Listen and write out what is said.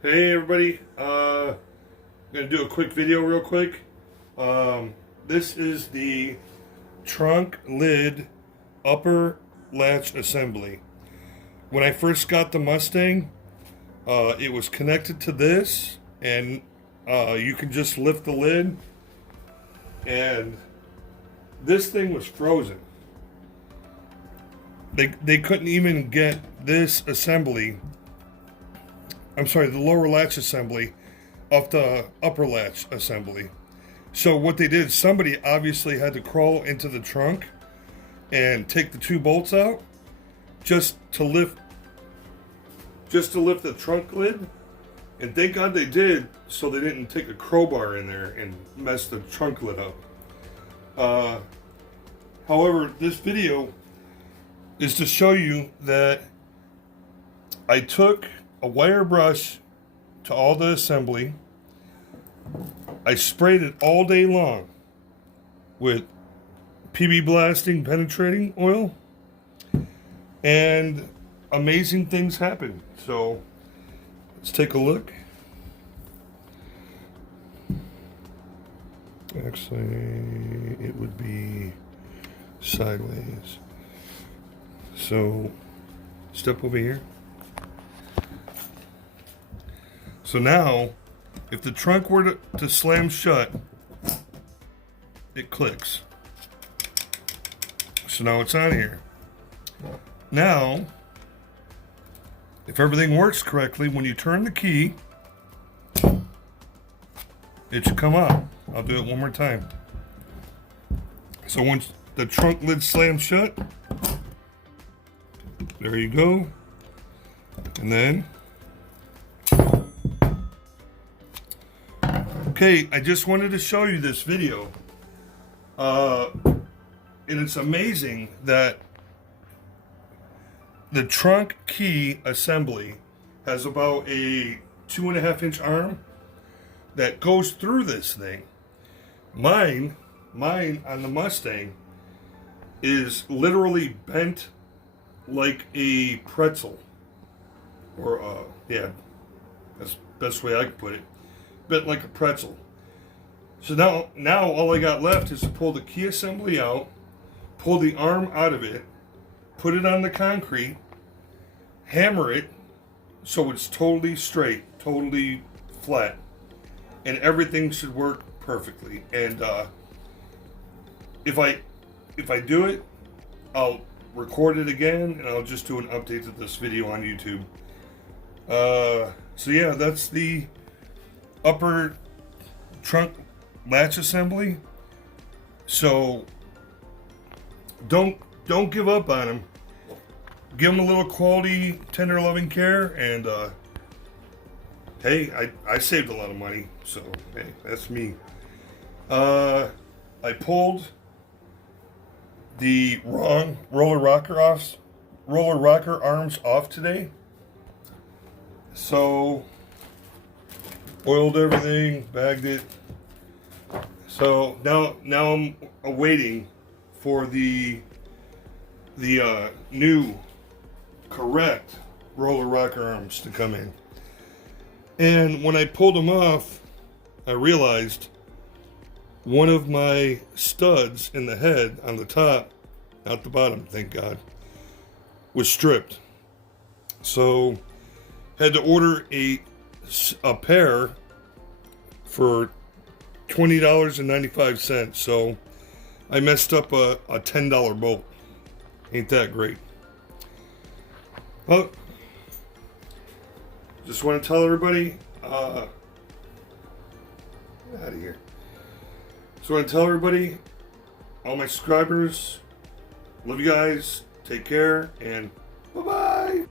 Hey everybody, I'm going to do a quick video real quick. This is the trunk lid upper latch assembly. When I first got the Mustang, it was connected to this, and you can just lift the lid, and this thing was frozen. They couldn't even get this assembly, the lower latch assembly off the upper latch assembly. So what they did, somebody obviously had to crawl into the trunk and take the two bolts out just to lift the trunk lid. And thank God they did, so they didn't take a crowbar in there and mess the trunk lid up. However, this video is to show you that I took a wire brush to all the assembly. I sprayed it all day long with PB blasting penetrating oil, and amazing things happened. So let's take a look. Actually, it would be sideways. So step over here. So now, if the trunk were to slam shut, it clicks. So now it's on here. Now, if everything works correctly, when you turn the key, it should come out. I'll do it one more time. So once the trunk lid slams shut, there you go. And then, okay, I just wanted to show you this video. And it's amazing that the trunk key assembly has about a 2.5-inch arm that goes through this thing. Mine on the Mustang is literally bent like a pretzel. Or, yeah, that's the best way I can put it. Bent like a pretzel. So now all I got left is to pull the key assembly out, pull the arm out of it, put it on the concrete, hammer it so it's totally straight, totally flat, and everything should work perfectly. And if I do it, I'll record it again, and I'll just do an update to this video on YouTube. So yeah, that's the upper trunk latch assembly. So don't give up on them. Give them a little quality, tender, loving care, and hey, I saved a lot of money, so hey, that's me. I pulled the wrong roller rocker arms off today. So oiled everything, bagged it. So now I'm awaiting for the new correct roller rocker arms to come in. And when I pulled them off, I realized one of my studs in the head on the top, not the bottom, thank God, was stripped. So had to order a pair for $20.95. So I messed up a $10 bolt. Ain't that great? Well, just want to tell everybody, get out of here. Just want to tell everybody, all my subscribers, love you guys, take care, and bye-bye.